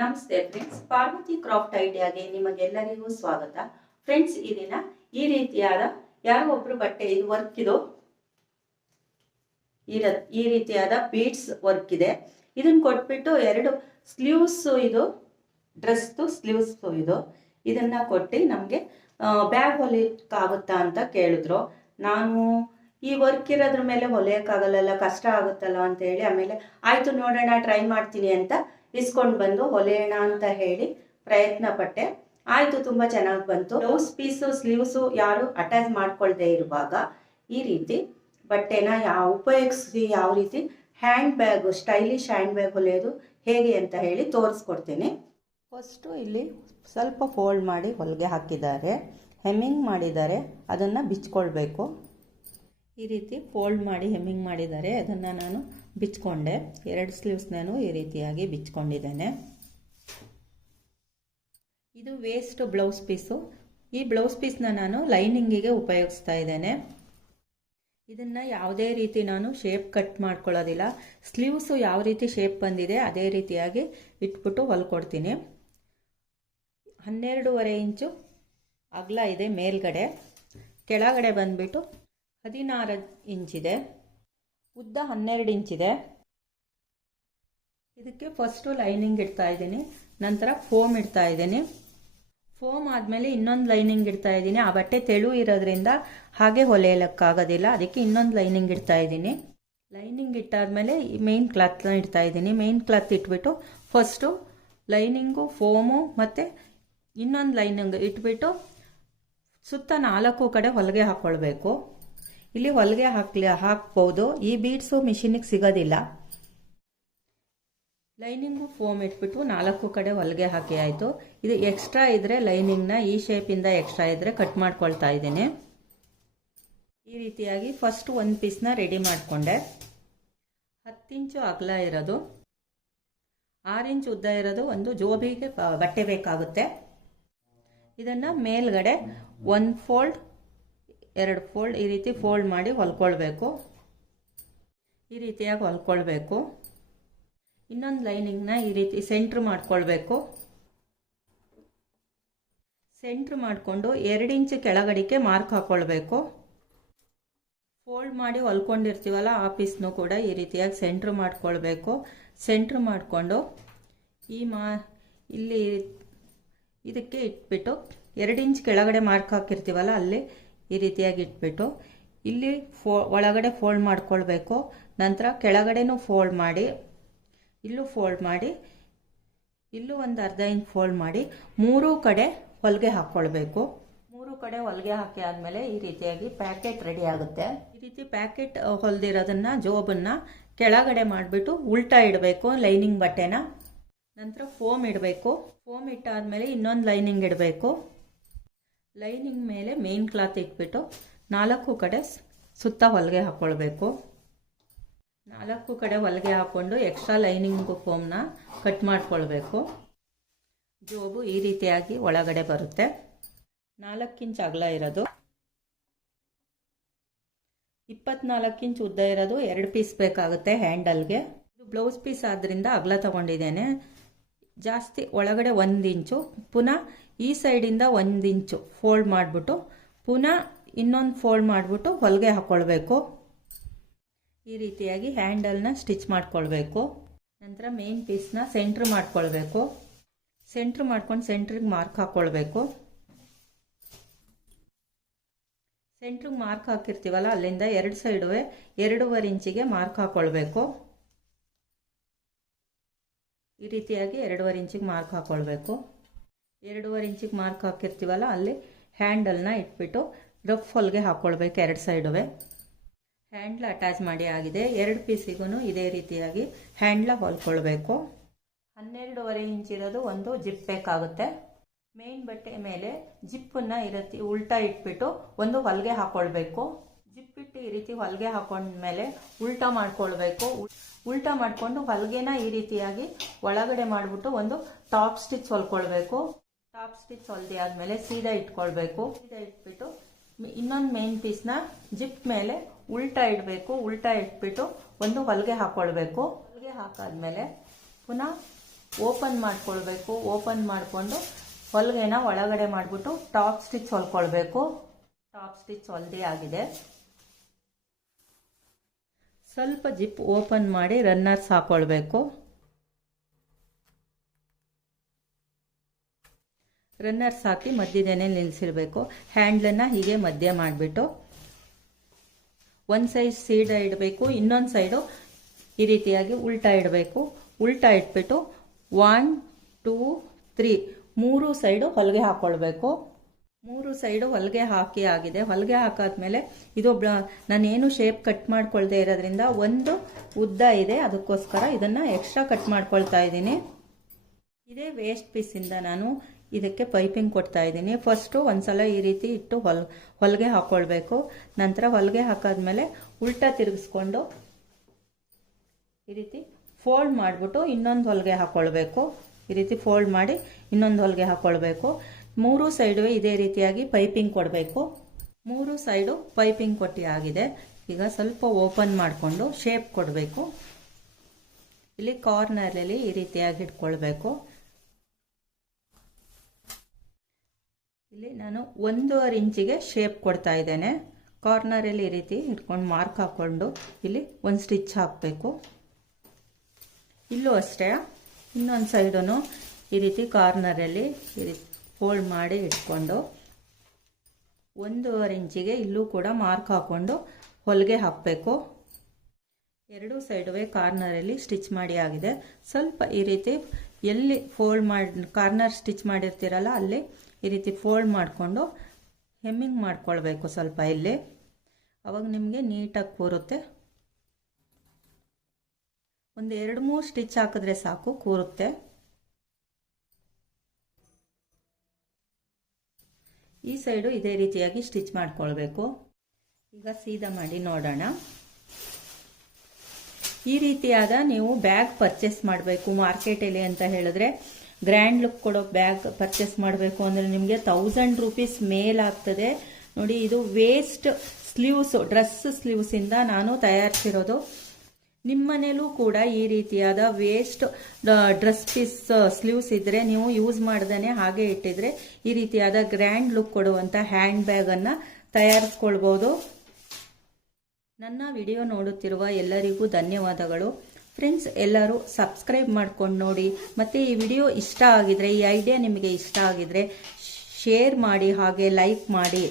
ನಮಸ್ತೆ friends, Parvati craft ಐಡಿಯಾಗೆ ನಿಮಗೆಲ್ಲರಿಗೂ ಸ್ವಾಗತ. ಫ್ರೆಂಡ್ಸ್, ಈ ದಿನ ಈ ರೀತಿಯಾದ ಯಾರೋ ಒಬ್ರು ಬಟ್ಟೆ ಇದು ವರ್ಕ್ ಇದು ಈ ರೀತಿಯಾದ ಬೀಡ್ಸ್ ವರ್ಕ್ ಇದೆ. ಇದನ್ನ ಕೊಟ್ಬಿಟ್ಟು ಎರಡು ಸ್ಲೀವ್ಸ್, ಇದು ಡ್ರೆಸ್ ಸ್ಲೀವ್ಸ್ ಇದನ್ನ ಕೊಟ್ಟು ನಮಗೆ ಬ್ಯಾಗ್ ಹೊಲಿಯಕ್ಕಾಗುತ್ತಾ ಅಂತ ಕೇಳಿದ್ರು. ನಾನು ಈ ವರ್ಕ್ ಇರೋದ್ರ ಮೇಲೆ ಹೊಲಿಯೋಕ್ಕಾಗಲ್ಲ, ಕಷ್ಟ ಆಗುತ್ತಲ್ಲ ಅಂತ ಹೇಳಿ ಆಮೇಲೆ ಆಯ್ತು ನೋಡೋಣ ಟ್ರೈ ಮಾಡ್ತೀನಿ ಅಂತ ಇಸ್ಕೊಂಡು ಬಂದು ಹೊಲಿಯೋಣ ಅಂತ ಹೇಳಿ ಪ್ರಯತ್ನ ಪಟ್ಟೆ. ಆಯಿತು, ತುಂಬ ಚೆನ್ನಾಗಿ ಬಂತು. ಬ್ಲೌಸ್ ಪೀಸು ಸ್ಲೀವ್ಸು ಯಾರು ಅಟ್ಯಾಚ್ ಮಾಡ್ಕೊಳ್ದೇ ಇರುವಾಗ ಈ ರೀತಿ ಬಟ್ಟೆನ ಉಪಯೋಗಿಸಿ ಯಾವ ರೀತಿ hand bag, stylish hand bag ಹೊಲಿಯೋದು ಹೇಗೆ ಅಂತ ಹೇಳಿ ತೋರಿಸ್ಕೊಡ್ತೀನಿ. ಫಸ್ಟು ಇಲ್ಲಿ ಸ್ವಲ್ಪ ಫೋಲ್ಡ್ ಮಾಡಿ ಹೊಲಿಗೆ ಹಾಕಿದ್ದಾರೆ, ಹೆಮ್ಮಿಂಗ್ ಮಾಡಿದ್ದಾರೆ, ಅದನ್ನು ಬಿಚ್ಕೊಳ್ಬೇಕು. ಈ ರೀತಿ ಫೋಲ್ಡ್ ಮಾಡಿ ಹೆಮ್ಮಿಂಗ್ ಮಾಡಿದ್ದಾರೆ, ಅದನ್ನು ನಾನು ಬಿಚ್ಕೊಂಡೆ. ಎರಡು ಸ್ಲೀವ್ಸ್ನೂ ಈ ರೀತಿಯಾಗಿ ಬಿಚ್ಕೊಂಡಿದ್ದೇನೆ. ಇದು ವೇಸ್ಟ್ ಬ್ಲೌಸ್ ಪೀಸು. ಈ ಬ್ಲೌಸ್ ಪೀಸ್ನ ನಾನು ಲೈನಿಂಗಿಗೆ ಉಪಯೋಗಿಸ್ತಾ ಇದ್ದೇನೆ. ಇದನ್ನು ಯಾವುದೇ ರೀತಿ ನಾನು ಶೇಪ್ ಕಟ್ ಮಾಡ್ಕೊಳ್ಳೋದಿಲ್ಲ. ಸ್ಲೀವ್ಸು ಯಾವ ರೀತಿ ಶೇಪ್ ಬಂದಿದೆ ಅದೇ ರೀತಿಯಾಗಿ ಇಟ್ಬಿಟ್ಟು ಹೊಲ್ಕೊಡ್ತೀನಿ. 12.5 ಇಂಚು ಅಗಲ ಇದೆ ಮೇಲ್ಗಡೆ, ಕೆಳಗಡೆ ಬಂದುಬಿಟ್ಟು 16 ಇಂಚಿದೆ, ಉದ್ದ 12 ಇಂಚಿದೆ. ಇದಕ್ಕೆ ಫಸ್ಟು ಲೈನಿಂಗ್ ಇಡ್ತಾ ಇದ್ದೀನಿ, ನಂತರ ಫೋಮ್ ಇಡ್ತಾ ಇದ್ದೀನಿ. ಫೋಮ್ ಆದಮೇಲೆ ಇನ್ನೊಂದು ಲೈನಿಂಗ್ ಇಡ್ತಾ ಇದ್ದೀನಿ. ಆ ಬಟ್ಟೆ ತೆಳು ಇರೋದ್ರಿಂದ ಹಾಗೆ ಹೊಲಿಯಲಿಕ್ಕಾಗೋದಿಲ್ಲ, ಅದಕ್ಕೆ ಇನ್ನೊಂದು ಲೈನಿಂಗ್ ಇಡ್ತಾ ಇದ್ದೀನಿ. ಲೈನಿಂಗ್ ಇಟ್ಟಾದಮೇಲೆ ಮೇನ್ ಕ್ಲಾತ್ನ ಇಡ್ತಾ ಇದ್ದೀನಿ. ಮೇನ್ ಕ್ಲಾತ್ ಇಟ್ಬಿಟ್ಟು ಫಸ್ಟು ಲೈನಿಂಗು, ಫೋಮು ಮತ್ತು ಇನ್ನೊಂದು ಲೈನಿಂಗ್ ಇಟ್ಬಿಟ್ಟು ಸುತ್ತ 4 ಕಡೆ ಹೊಲಿಗೆ ಹಾಕ್ಕೊಳ್ಬೇಕು. ಇಲ್ಲಿ ಹೊಲಿಗೆ ಹಾಕ್ಬೋದು. ಈ ಬೀಡ್ಸು ಮಿಷಿನಿಗೆ ಸಿಗೋದಿಲ್ಲ. ಲೈನಿಂಗು ಫೋಮ್ ಇಟ್ಬಿಟ್ಟು 4 ಕಡೆ ಹೊಲಿಗೆ ಹಾಕಿ ಆಯಿತು. ಇದು ಎಕ್ಸ್ಟ್ರಾ ಇದ್ದರೆ ಲೈನಿಂಗ್ನ ಈ ಶೇಪಿಂದ ಎಕ್ಸ್ಟ್ರಾ ಇದ್ದರೆ ಕಟ್ ಮಾಡ್ಕೊಳ್ತಾ ಇದ್ದೀನಿ. ಈ ರೀತಿಯಾಗಿ ಫಸ್ಟ್ ಒಂದು ಪೀಸ್ನ ರೆಡಿ ಮಾಡಿಕೊಂಡೆ. 10 ಇಂಚು ಅಗಲ ಇರೋದು, 6 ಇಂಚು ಉದ್ದ ಇರೋದು ಒಂದು ಜೋಬಿಗೆ ಬಟ್ಟೆ ಬೇಕಾಗುತ್ತೆ. ಇದನ್ನು ಮೇಲ್ಗಡೆ 1 ಫೋಲ್ಡ್ 2 ಫೋಲ್ಡ್ ಈ ರೀತಿ ಫೋಲ್ಡ್ ಮಾಡಿ ಹೊಲ್ಕೊಳ್ಬೇಕು. ಈ ರೀತಿಯಾಗಿ ಹೊಲ್ಕೊಳ್ಬೇಕು. ಇನ್ನೊಂದು ಲೈನಿಂಗ್ನ ಈ ರೀತಿ ಸೆಂಟ್ರ್ ಮಾಡ್ಕೊಳ್ಬೇಕು. ಸೆಂಟ್ರ್ ಮಾಡಿಕೊಂಡು 2 ಇಂಚು ಕೆಳಗಡಿಕೆ ಮಾರ್ಕ್ ಹಾಕ್ಕೊಳ್ಬೇಕು. ಫೋಲ್ಡ್ ಮಾಡಿ ಹೊಲ್ಕೊಂಡಿರ್ತೀವಲ್ಲ ಆ ಪೀಸ್ನು ಕೂಡ ಈ ರೀತಿಯಾಗಿ ಸೆಂಟ್ರ್ ಮಾಡ್ಕೊಳ್ಬೇಕು. ಸೆಂಟ್ರ್ ಮಾಡಿಕೊಂಡು ಇಲ್ಲಿ ಇದಕ್ಕೆ ಇಟ್ಬಿಟ್ಟು 2 ಇಂಚ್ ಕೆಳಗಡೆ ಮಾರ್ಕ್ ಹಾಕಿರ್ತೀವಲ್ಲ ಅಲ್ಲಿ ಈ ರೀತಿಯಾಗಿ ಇಟ್ಬಿಟ್ಟು ಇಲ್ಲಿ ಒಳಗಡೆ ಫೋಲ್ಡ್ ಮಾಡ್ಕೊಳ್ಬೇಕು. ನಂತರ ಕೆಳಗಡೆನೂ ಫೋಲ್ಡ್ ಮಾಡಿ, ಇಲ್ಲೂ ಫೋಲ್ಡ್ ಮಾಡಿ, ಇಲ್ಲೂ ಒಂದು ಅರ್ಧ ಇಂಚ್ ಫೋಲ್ಡ್ ಮಾಡಿ 3 ಕಡೆ ಹೊಲಿಗೆ ಹಾಕ್ಕೊಳ್ಬೇಕು. 3 ಕಡೆ ಹೊಲಿಗೆ ಹಾಕಿ ಆದಮೇಲೆ ಈ ರೀತಿಯಾಗಿ ಪ್ಯಾಕೆಟ್ ರೆಡಿ ಆಗುತ್ತೆ. ಈ ರೀತಿ ಪ್ಯಾಕೆಟ್ ಹೊಲಿದಿರೋದನ್ನು ಜೋಬನ್ನು ಕೆಳಗಡೆ ಮಾಡಿಬಿಟ್ಟು ಉಲ್ಟಾ ಇಡಬೇಕು ಲೈನಿಂಗ್ ಬಟ್ಟೆನ. ನಂತರ ಫೋಮ್ ಇಡಬೇಕು. ಫೋಮ್ ಇಟ್ಟಾದಮೇಲೆ ಇನ್ನೊಂದು ಲೈನಿಂಗ್ ಇಡಬೇಕು. ಲೈನಿಂಗ್ ಮೇಲೆ ಮೇನ್ ಕ್ಲಾತ್ ಇಟ್ಬಿಟ್ಟು 4 ಕಡೆ ಸುತ್ತ ಹೊಲಿಗೆ ಹಾಕ್ಕೊಳ್ಬೇಕು. 4 ಕಡೆ ಹೊಲಿಗೆ ಹಾಕ್ಕೊಂಡು ಎಕ್ಸ್ಟ್ರಾ ಲೈನಿಂಗು ಫೋಮ್ನ ಕಟ್ ಮಾಡ್ಕೊಳ್ಬೇಕು. ಜೋಬು ಈ ರೀತಿಯಾಗಿ ಒಳಗಡೆ ಬರುತ್ತೆ. 4 ಇಂಚ್ ಅಗಲ ಇರೋದು, 24 ಇಂಚ್ ಉದ್ದ ಇರೋದು 2 ಪೀಸ್ ಬೇಕಾಗುತ್ತೆ ಹ್ಯಾಂಡಲ್ಗೆ. ಇದು ಬ್ಲೌಸ್ ಪೀಸ್ ಆದ್ದರಿಂದ ಅಗಲ ತಗೊಂಡಿದ್ದೇನೆ. ಜಾಸ್ತಿ ಒಳಗಡೆ 1 ಇಂಚು, ಪುನಃ ಈ ಸೈಡಿಂದ 1 ಇಂಚು ಫೋಲ್ಡ್ ಮಾಡಿಬಿಟ್ಟು ಪುನಃ ಇನ್ನೊಂದು ಫೋಲ್ಡ್ ಮಾಡಿಬಿಟ್ಟು ಹೊಲಿಗೆ ಹಾಕ್ಕೊಳ್ಬೇಕು. ಈ ರೀತಿಯಾಗಿ ಹ್ಯಾಂಡಲ್ನ ಸ್ಟಿಚ್ ಮಾಡ್ಕೊಳ್ಬೇಕು. ನಂತರ ಮೇನ್ ಪೀಸ್ನ ಸೆಂಟ್ರ್ ಮಾಡ್ಕೊಳ್ಬೇಕು. ಸೆಂಟ್ರ್ ಮಾಡ್ಕೊಂಡು ಸೆಂಟ್ರಿಗೆ ಮಾರ್ಕ್ ಹಾಕ್ಕೊಳ್ಬೇಕು. ಸೆಂಟ್ರಿಗೆ ಮಾರ್ಕ್ ಹಾಕಿರ್ತೀವಲ್ಲ ಅಲ್ಲಿಂದ 2 ಸೈಡುವೆ 2.5 ಇಂಚಿಗೆ ಮಾರ್ಕ್ ಹಾಕ್ಕೊಳ್ಬೇಕು. ಈ ರೀತಿಯಾಗಿ 2.5 ಇಂಚಿಗೆ ಮಾರ್ಕ್ ಹಾಕ್ಕೊಳ್ಬೇಕು. 2.5 ಇಂಚಿಗೆ ಮಾರ್ಕ್ ಹಾಕಿರ್ತೀವಲ್ಲ ಅಲ್ಲಿ ಹ್ಯಾಂಡಲ್ನ ಇಟ್ಬಿಟ್ಟು ರಫ್ ಹೊಲಿಗೆ ಹಾಕ್ಕೊಳ್ಬೇಕು. 2 ಸೈಡುವೆ ಹ್ಯಾಂಡ್ಲ ಅಟ್ಯಾಚ್ ಮಾಡಿ ಆಗಿದೆ. 2 ಪೀಸಿಗೂ ಇದೇ ರೀತಿಯಾಗಿ ಹ್ಯಾಂಡ್ಲ ಹೊಲ್ಕೊಳ್ಬೇಕು. 12.5 ಇಂಚ್ ಇರೋದು ಒಂದು ಜಿಪ್ ಬೇಕಾಗುತ್ತೆ. ಮೇನ್ ಬಟ್ಟೆ ಮೇಲೆ ಜಿಪ್ಪನ್ನು ಈ ರೀತಿ ಉಲ್ಟಾ ಇಟ್ಬಿಟ್ಟು ಒಂದು ಹೊಲಿಗೆ ಹಾಕ್ಕೊಳ್ಬೇಕು. ಜಿಪ್ ಇಟ್ಟು ಈ ರೀತಿ ಹೊಲಿಗೆ ಹಾಕೊಂಡ್ಮೇಲೆ ಉಲ್ಟಾ ಮಾಡ್ಕೊಳ್ಬೇಕು. ಉಲ್ಟಾ ಮಾಡಿಕೊಂಡು ಹೊಲಿಗೆನ ಈ ರೀತಿಯಾಗಿ ಒಳಗಡೆ ಮಾಡಿಬಿಟ್ಟು ಒಂದು ಟಾಪ್ ಸ್ಟಿಚ್ ಹೊಲ್ಕೊಳ್ಬೇಕು. ಟಾಪ್ ಸ್ಟಿಚ್ ಹೊಲ್ದಿ ಆದಮೇಲೆ ಸೀದಾ ಇಟ್ಕೊಳ್ಬೇಕು. ಸೀದಾ ಇಟ್ಬಿಟ್ಟು ಇನ್ನೊಂದು ಮೇನ್ ಪೀಸ್ನ ಜಿಪ್ ಮೇಲೆ ಉಲ್ಟಾ ಇಡಬೇಕು. ಉಲ್ಟಾ ಇಟ್ಬಿಟ್ಟು ಒಂದು ಹೊಲಿಗೆ ಹಾಕ್ಕೊಳ್ಬೇಕು. ಹೊಲಿಗೆ ಹಾಕಾದ್ಮೇಲೆ ಪುನಃ ಓಪನ್ ಮಾಡ್ಕೊಳ್ಬೇಕು. ಓಪನ್ ಮಾಡಿಕೊಂಡು ಹೊಲಿಗೆನ ಒಳಗಡೆ ಮಾಡಿಬಿಟ್ಟು ಟಾಪ್ ಸ್ಟಿಚ್ ಹೊಲ್ಕೊಳ್ಬೇಕು. ಟಾಪ್ ಸ್ಟಿಚ್ ಹೊಲ್ದೇ ಆಗಿದೆ. ಸ್ವಲ್ಪ ಜಿಪ್ ಓಪನ್ ಮಾಡಿ ರನ್ನರ್ಸ್ ಹಾಕೊಳ್ಬೇಕು. ರನ್ನರ್ಸ್ ಹಾಕಿ ಮಧ್ಯದೇನೆ ನಿಲ್ಲಿಸಿರ್ಬೇಕು. ಹ್ಯಾಂಡ್ಲನ್ನು ಹೀಗೆ ಮಧ್ಯ ಮಾಡಿಬಿಟ್ಟು ಒಂದು ಸೈಡ್ ಸೀದಾ ಇಡಬೇಕು, ಇನ್ನೊಂದು ಸೈಡು ಈ ರೀತಿಯಾಗಿ ಉಲ್ಟಾ ಇಡಬೇಕು. ಉಲ್ಟಾ ಇಟ್ಬಿಟ್ಟು 1 2 3 3 ಸೈಡು ಹೊಲಿಗೆ ಹಾಕ್ಕೊಳ್ಬೇಕು. 3 ಸೈಡು ಹೊಲಿಗೆ ಹಾಕಿ ಆಗಿದೆ. ಹೊಲಿಗೆ ಹಾಕಾದ್ಮೇಲೆ ಇದು ನಾನೇನು ಶೇಪ್ ಕಟ್ ಮಾಡ್ಕೊಳ್ದೇ ಇರೋದ್ರಿಂದ ಒಂದು ಉದ್ದ ಇದೆ, ಅದಕ್ಕೋಸ್ಕರ ಇದನ್ನು ಎಕ್ಸ್ಟ್ರಾ ಕಟ್ ಮಾಡ್ಕೊಳ್ತಾ ಇದ್ದೀನಿ. ಇದೇ ವೇಸ್ಟ್ ಪೀಸಿಂದ ನಾನು ಇದಕ್ಕೆ ಪೈಪಿಂಗ್ ಕೊಡ್ತಾ ಇದ್ದೀನಿ. ಫಸ್ಟು ಒಂದ್ಸಲ ಈ ರೀತಿ ಇಟ್ಟು ಹೊಲಿಗೆ ಹಾಕ್ಕೊಳ್ಬೇಕು. ನಂತರ ಹೊಲಿಗೆ ಹಾಕಾದ್ಮೇಲೆ ಉಲ್ಟಾ ತಿರುಗಿಸ್ಕೊಂಡು ಈ ರೀತಿ ಫೋಲ್ಡ್ ಮಾಡಿಬಿಟ್ಟು ಇನ್ನೊಂದು ಹೊಲಿಗೆ ಹಾಕ್ಕೊಳ್ಬೇಕು. ಈ ರೀತಿ ಫೋಲ್ಡ್ ಮಾಡಿ ಇನ್ನೊಂದು ಹೊಲಿಗೆ ಹಾಕ್ಕೊಳ್ಬೇಕು. 3 ಸೈಡು ಇದೇ ರೀತಿಯಾಗಿ ಪೈಪಿಂಗ್ ಕೊಡಬೇಕು. 3 ಸೈಡು ಪೈಪಿಂಗ್ ಕೊಟ್ಟು ಆಗಿದೆ. ಈಗ ಸ್ವಲ್ಪ ಓಪನ್ ಮಾಡಿಕೊಂಡು ಶೇಪ್ ಕೊಡಬೇಕು. ಇಲ್ಲಿ ಕಾರ್ನರಲ್ಲಿ ಈ ರೀತಿಯಾಗಿ ಇಟ್ಕೊಳ್ಬೇಕು. ಇಲ್ಲಿ ನಾನು 1.5 ಇಂಚಿಗೆ ಶೇಪ್ ಕೊಡ್ತಾ ಇದ್ದೇನೆ. ಕಾರ್ನರಲ್ಲಿ ಈ ರೀತಿ ಇಟ್ಕೊಂಡು ಮಾರ್ಕ್ ಹಾಕ್ಕೊಂಡು ಇಲ್ಲಿ ಒಂದು ಸ್ಟಿಚ್ ಹಾಕಬೇಕು. ಇಲ್ಲೂ ಅಷ್ಟೇ ಇನ್ನೊಂದು ಸೈಡೂ ಈ ರೀತಿ ಕಾರ್ನರಲ್ಲಿ ಈ ರೀತಿ ಫೋಲ್ಡ್ ಮಾಡಿ ಇಟ್ಕೊಂಡು 1.5 ಇಂಚಿಗೆ ಇಲ್ಲೂ ಕೂಡ ಮಾರ್ಕ್ ಹಾಕ್ಕೊಂಡು ಹೊಲಿಗೆ ಹಾಕಬೇಕು. 2 ಸೈಡುವೆ ಕಾರ್ನರಲ್ಲಿ ಸ್ಟಿಚ್ ಮಾಡಿ ಆಗಿದೆ. ಸ್ವಲ್ಪ ಈ ರೀತಿ ಎಲ್ಲಿ ಫೋಲ್ಡ್ ಮಾಡಿ ಕಾರ್ನರ್ ಸ್ಟಿಚ್ ಮಾಡಿರ್ತೀರಲ್ಲ ಅಲ್ಲಿ ಈ ರೀತಿ ಫೋಲ್ಡ್ ಮಾಡಿಕೊಂಡು ಹೆಮ್ಮಿಂಗ್ ಮಾಡ್ಕೊಳ್ಬೇಕು ಸ್ವಲ್ಪ ಇಲ್ಲಿ. ಅವಾಗ ನಿಮಗೆ ನೀಟಾಗಿ ಕೂರುತ್ತೆ. ಒಂದು 2-3 ಸ್ಟಿಚ್ ಹಾಕಿದ್ರೆ ಸಾಕು, ಕೂರುತ್ತೆ. ಈ ಸೈಡು ಇದೇ ರೀತಿಯಾಗಿ ಸ್ಟಿಚ್ ಮಾಡ್ಕೊಳ್ಬೇಕು. ಈಗ ಸೀದಾ ಮಾಡಿ ನೋಡೋಣ. ಈ ರೀತಿಯಾದ ನೀವು ಬ್ಯಾಗ್ ಪರ್ಚೇಸ್ ಮಾಡಬೇಕು ಮಾರ್ಕೆಟಲ್ಲಿ ಅಂತ ಹೇಳಿದ್ರೆ, ಗ್ರ್ಯಾಂಡ್ ಲುಕ್ ಕೊಡೋ ಬ್ಯಾಗ್ ಪರ್ಚೇಸ್ ಮಾಡಬೇಕು ಅಂದರೆ ನಿಮಗೆ 1000 ರೂಪೀಸ್ ಮೇಲಾಗ್ತದೆ. ನೋಡಿ, ಇದು ವೇಸ್ಟ್ ಸ್ಲೀವ್ಸ್, ಡ್ರೆಸ್ ಸ್ಲೀವ್ಸಿಂದ ನಾನು ತಯಾರಿಸಿರೋದು. ನಿಮ್ಮನೇಲೂ ಕೂಡ ಈ ರೀತಿಯಾದ ವೇಸ್ಟ್ ಡ್ರೆಸ್ ಪೀಸ್ ಸ್ಲೀವ್ಸ್ ಇದ್ದರೆ ನೀವು ಯೂಸ್ ಮಾಡ್ದೇ ಹಾಗೆ ಇಟ್ಟಿದ್ರೆ ಈ ರೀತಿಯಾದ ಗ್ರ್ಯಾಂಡ್ ಲುಕ್ ಕೊಡುವಂಥ ಹ್ಯಾಂಡ್ ಬ್ಯಾಗನ್ನು ತಯಾರಿಸ್ಕೊಳ್ಬೋದು. ನನ್ನ ವಿಡಿಯೋ ನೋಡುತ್ತಿರುವ ಎಲ್ಲರಿಗೂ ಧನ್ಯವಾದಗಳು. ಫ್ರೆಂಡ್ಸ್, ಎಲ್ಲರೂ ಸಬ್ಸ್ಕ್ರೈಬ್ ಮಾಡ್ಕೊಂಡು ನೋಡಿ. ಮತ್ತು ಈ ವಿಡಿಯೋ ಇಷ್ಟ ಆಗಿದ್ರೆ, ಈ ಐಡಿಯಾ ನಿಮಗೆ ಇಷ್ಟ ಆಗಿದ್ರೆ ಶೇರ್ ಮಾಡಿ, ಹಾಗೆ ಲೈಕ್ ಮಾಡಿ.